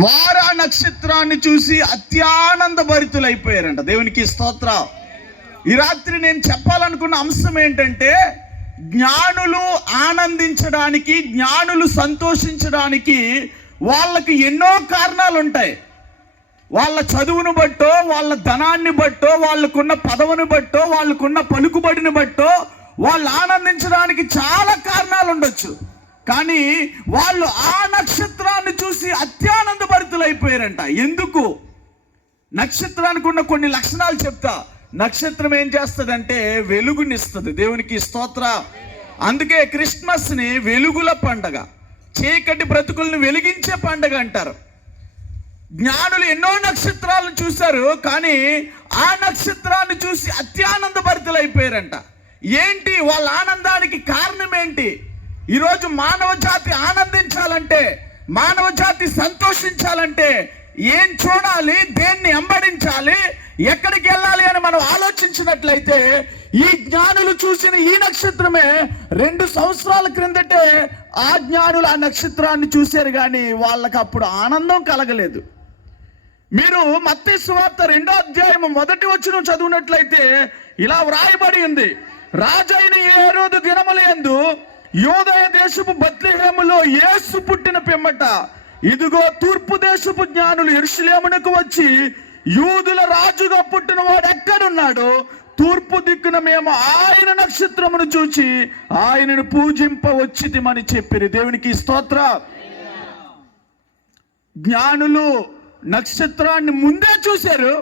వారు ఆ నక్షత్రాన్ని చూసి అత్యానంద భరితులైపోయారంట. దేవునికి స్తోత్రం. ఈ రాత్రి నేను చెప్పాలనుకున్న అంశం ఏంటంటే, జ్ఞానులు ఆనందించడానికి, జ్ఞానులు సంతోషించడానికి వాళ్ళకి ఎన్నో కారణాలు ఉంటాయి. వాళ్ళ చదువును బట్టో, వాళ్ళ ధనాన్ని బట్టో, వాళ్ళకున్న పదవిని బట్టో, వాళ్ళకున్న పలుకుబడిని బట్టో వాళ్ళు ఆనందించడానికి చాలా కారణాలు ఉండొచ్చు. కానీ వాళ్ళు ఆ నక్షత్రాన్ని చూసి అత్యానంద భరితులైపోయారంట. ఎందుకు? నక్షత్రానికి ఉన్న కొన్ని లక్షణాలు చెప్తా. నక్షత్రం ఏం చేస్తుందంటే వెలుగునిస్తుంది. దేవునికి స్తోత్ర. అందుకే క్రిస్మస్ని వెలుగుల పండగ, చీకటి బ్రతుకులను వెలిగించే పండగ అంటారు. జ్ఞానులు ఎన్నో నక్షత్రాలను చూశారు, కానీ ఆ నక్షత్రాన్ని చూసి అత్యానంద భరితులైపోయారంట. ఏంటి వాళ్ళ ఆనందానికి కారణం ఏంటి? ఈరోజు మానవ జాతి ఆనందించాలంటే, మానవ జాతి సంతోషించాలంటే ఏం చూడాలి, దేన్ని వెంబడించాలి, ఎక్కడికి వెళ్ళాలి అని మనం ఆలోచించినట్లయితే, ఈ జ్ఞానులు చూసిన ఈ నక్షత్రమే 2 సంవత్సరాల క్రిందటే ఆ జ్ఞానులు ఆ నక్షత్రాన్ని చూశారు, కానీ వాళ్ళకి అప్పుడు ఆనందం కలగలేదు. మీరు మత్తయి సువార్త 2వ అధ్యాయం 1వ వచనం చదివినట్లయితే ఇలా వ్రాయబడి ఉంది: రాజైన హేరోదు దినములందు యూదయ దేశపు బెత్లెహేములో యేసు పుట్టిన పిమ్మట, ఇదిగో తూర్పు దేశపు జ్ఞానులు యెరూషలేమునకు వచ్చి, యూదుల రాజుగా పుట్టిన వాడు ఎక్కడున్నాడో తూర్పు దిక్కున మేము ఆయన నక్షత్రమును చూచి ఆయనను పూజింప వచ్చితిమని చెప్పిరి. దేవునికి స్తోత్ర. జ్ఞానులు నక్షత్రాన్ని ముందే చూశారు,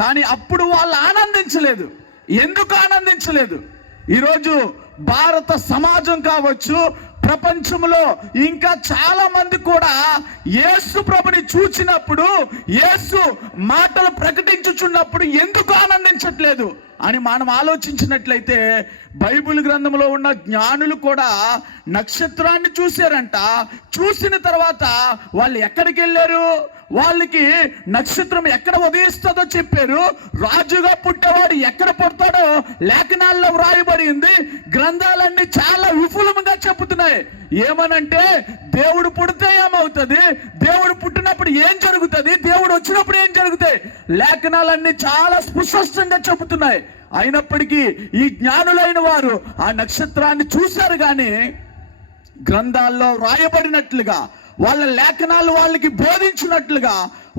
కానీ అప్పుడు వాళ్ళు ఆనందించలేదు. ఎందుకు ఆనందించలేదు? ఈరోజు భారత సమాజం కావచ్చు, ప్రపంచంలో ఇంకా చాలా మంది కూడా యేసు ప్రభుని చూచినప్పుడు, యేసు మాటలు ప్రకటించుచున్నప్పుడు ఎందుకు ఆనందించట్లేదు అని మనం ఆలోచించినట్లయితే, బైబిల్ గ్రంథంలో ఉన్న జ్ఞానులు కూడా నక్షత్రాన్ని చూశారంట. చూసిన తర్వాత వాళ్ళు ఎక్కడికి వెళ్ళారు? వాళ్ళకి నక్షత్రం ఎక్కడ ఉదయిస్తుందో చెప్పారు. రాజుగా పుట్టేవాడు ఎక్కడ పుడతాడో లేఖనాల్లో వ్రాయబడింది. గ్రంథాలన్నీ చాలా విపులంగా చెబుతున్నాయి. ఏమనంటే, దేవుడు పుడితే ఏమవుతుంది, దేవుడు పుట్టినప్పుడు ఏం జరుగుతుంది, దేవుడు వచ్చినప్పుడు ఏం జరుగుతాయి, లేఖనాలన్నీ చాలా స్పష్టంగా చెబుతున్నాయి. అయినప్పటికీ ఈ జ్ఞానులైన వారు ఆ నక్షత్రాన్ని చూశారు, కానీ గ్రంథాల్లో రాయబడినట్లుగా, వాళ్ళ లేఖనాలు వాళ్ళకి బోధించినట్లుగా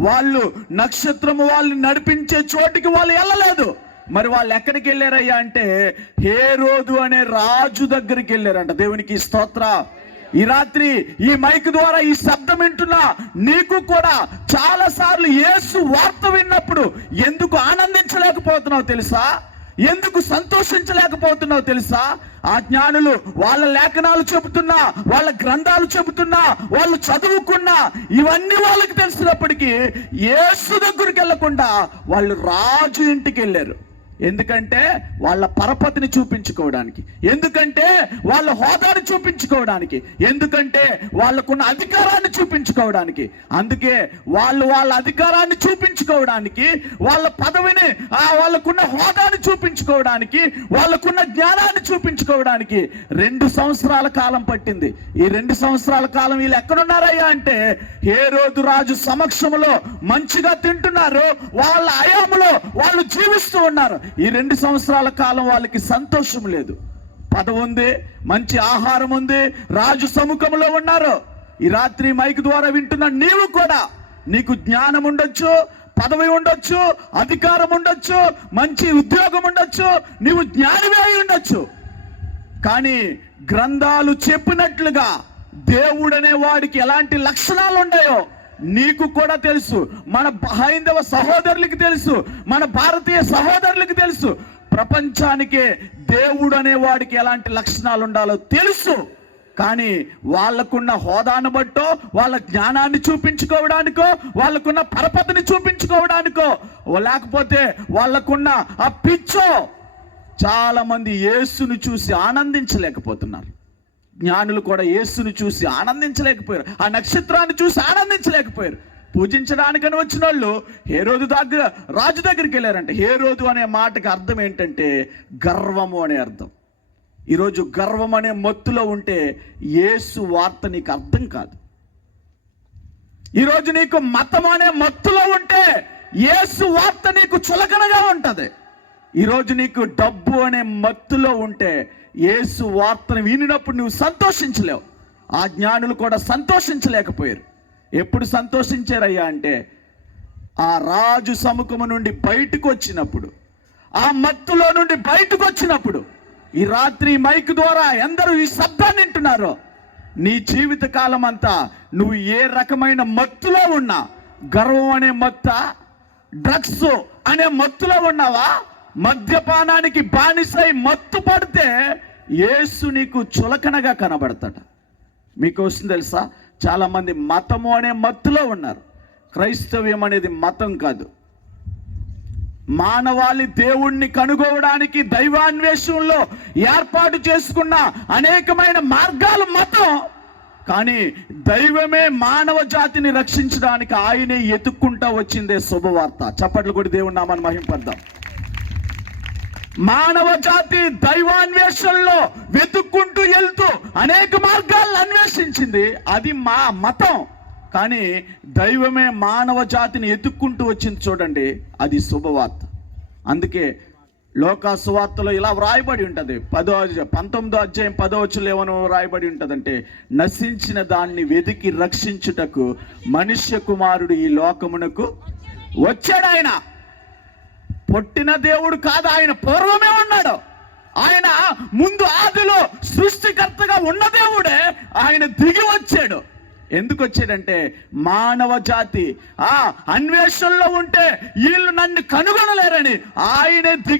వాళ్ళు నక్షత్రము వాళ్ళని నడిపించే చోటికి వాళ్ళు వెళ్ళలేదు. మరి వాళ్ళు ఎక్కడికి వెళ్ళారయ్యా అంటే, హేరోదు అనే రాజు దగ్గరికి వెళ్ళారంట. దేవునికి స్తోత్ర. ఈ రాత్రి ఈ మైక్ ద్వారా ఈ శబ్దం వింటున్నా నీకు కూడా చాలా సార్లు యేసు వార్త విన్నప్పుడు ఎందుకు ఆనందించలేకపోతున్నావు తెలుసా? ఎందుకు సంతోషించలేకపోతున్నావు తెలుసా? ఆ జ్ఞానులు వాళ్ళ లేఖనాలు చెబుతున్నా, వాళ్ళ గ్రంథాలు చెబుతున్నా, వాళ్ళు చదువుకున్నా, ఇవన్నీ వాళ్ళకి తెలిసినప్పటికీ యేసు దగ్గరికి వెళ్ళకుండా వాళ్ళు రాజు ఇంటికి వెళ్ళారు. ఎందుకంటే వాళ్ళ పరపతిని చూపించుకోవడానికి, ఎందుకంటే వాళ్ళ హోదాని చూపించుకోవడానికి, ఎందుకంటే వాళ్ళకున్న అధికారాన్ని చూపించుకోవడానికి. అందుకే వాళ్ళు వాళ్ళ అధికారాన్ని చూపించుకోవడానికి, వాళ్ళ పదవిని, వాళ్ళకున్న హోదాని చూపించుకోవడానికి, వాళ్ళకున్న జ్ఞానాన్ని చూపించుకోవడానికి 2 సంవత్సరాల కాలం పట్టింది. ఈ 2 సంవత్సరాల కాలం వీళ్ళు ఎక్కడున్నారయ్యా అంటే, హేరోదు రాజు సమక్షంలో మంచిగా తింటున్నారు, వాళ్ళ హయాంలో వాళ్ళు జీవిస్తూ ఉన్నారు. ఈ 2 సంవత్సరాల కాలం వాళ్ళకి సంతోషం లేదు. పదవి ఉంది, మంచి ఆహారం ఉంది, రాజు సముఖంలో ఉన్నారు. ఈ రాత్రి మైక్ ద్వారా వింటున్న నీవు కూడా, నీకు జ్ఞానం ఉండొచ్చు, పదవి ఉండొచ్చు, అధికారం ఉండొచ్చు, మంచి ఉద్యోగం ఉండొచ్చు, నీవు జ్ఞానివే అయి ఉండొచ్చు. కానీ గ్రంథాలు చెప్పినట్లుగా దేవుడు అనే వాడికి ఎలాంటి లక్షణాలు ఉన్నాయో నీకు కూడా తెలుసు, మన హైందవ సహోదరులకి తెలుసు, మన భారతీయ సహోదరులకి తెలుసు. ప్రపంచానికే దేవుడు అనేవాడికి ఎలాంటి లక్షణాలు ఉండాలో తెలుసు. కానీ వాళ్ళకున్న హోదాను బట్టో, వాళ్ళ జ్ఞానాన్ని చూపించుకోవడానికో, వాళ్ళకున్న పరపతిని చూపించుకోవడానికో, లేకపోతే వాళ్ళకున్న ఆ పిచ్చో చాలా మంది యేసుని చూసి ఆనందించలేకపోతున్నారు. జ్ఞానులు కూడా యేసుని చూసి ఆనందించలేకపోయారు, ఆ నక్షత్రాన్ని చూసి ఆనందించలేకపోయారు. పూజించడానికని వచ్చిన వాళ్ళు హేరోదు రాజు దగ్గరికి వెళ్ళారంటే. హేరోదు అనే మాటకి అర్థం ఏంటంటే గర్వము అనే అర్థం. ఈరోజు గర్వం అనే మత్తులో ఉంటే యేసు వార్త నీకు అర్థం కాదు. ఈరోజు నీకు మతం అనే మత్తులో ఉంటే యేసు వార్త నీకు చులకనగా ఉంటది. ఈరోజు నీకు డబ్బు అనే మత్తులో ఉంటే యేసు వార్తను వినినప్పుడు నువ్వు సంతోషించలేవు. ఆ జ్ఞానులు కూడా సంతోషించలేకపోయారు. ఎప్పుడు సంతోషించారయ్యా అంటే ఆ రాజు సముఖము నుండి బయటకు వచ్చినప్పుడు, ఆ మత్తులో నుండి బయటకు వచ్చినప్పుడు. ఈ రాత్రి మైక్ ద్వారా ఎందరూ ఈ శబ్దాన్ని వింటున్నారో, నీ జీవిత కాలం అంతా నువ్వు ఏ రకమైన మత్తులో ఉన్నా, గర్వం అనే మత్త, డ్రగ్స్ అనే మత్తులో ఉన్నావా, మద్యపానానికి బానిసై మత్తు పడితే యేసు నీకు చులకనగా కనబడతాడు. మీకు వస్తుంది తెలుసా, చాలామంది మతము అనే మత్తులో ఉన్నారు. క్రైస్తవ్యం అనేది మతం కాదు. మానవాళి దేవుణ్ణి కనుగోవడానికి దైవాన్వేషణలో ఏర్పాటు చేసుకున్న అనేకమైన మార్గాలు మతం. కానీ దైవమే మానవ జాతిని రక్షించడానికి ఆయనే ఎత్తుక్కుంటా వచ్చిందే శుభవార్త. చప్పట్లు కొట్టి దేవుని నామాన్ని మహింపద్దాం. మానవ జాతి దైవాన్వేషణలో వెతుక్కుంటూ వెళ్తూ అనేక మార్గాలను అన్వేషించింది. అది మా మతం. కానీ దైవమే మానవ జాతిని ఎత్తుక్కుంటూ వచ్చింది చూడండి, అది శుభవార్త. అందుకే లోకా సువార్తలో ఇలా వ్రాయబడి ఉంటుంది. 19వ అధ్యాయం 10వ వచనంలో ఏమని వ్రాయబడి ఉంటుందంటే, నశించిన దాన్ని వెతికి రక్షించుటకు మనుష్య కుమారుడు ఈ లోకమునకు వచ్చాడు. ఆయన పుట్టిన దేవుడు కాదు, ఆయన పూర్వమే ఉన్నాడు. ఆయన ముందు ఆదిలో సృష్టికర్తగా ఉన్న దేవుడే ఆయన దిగి వచ్చాడు. ఎందుకు వచ్చాడంటే మానవ జాతి అన్వేషణలో ఉంటే వీళ్ళు నన్ను కనుగొనలేరని ఆయనే దిగి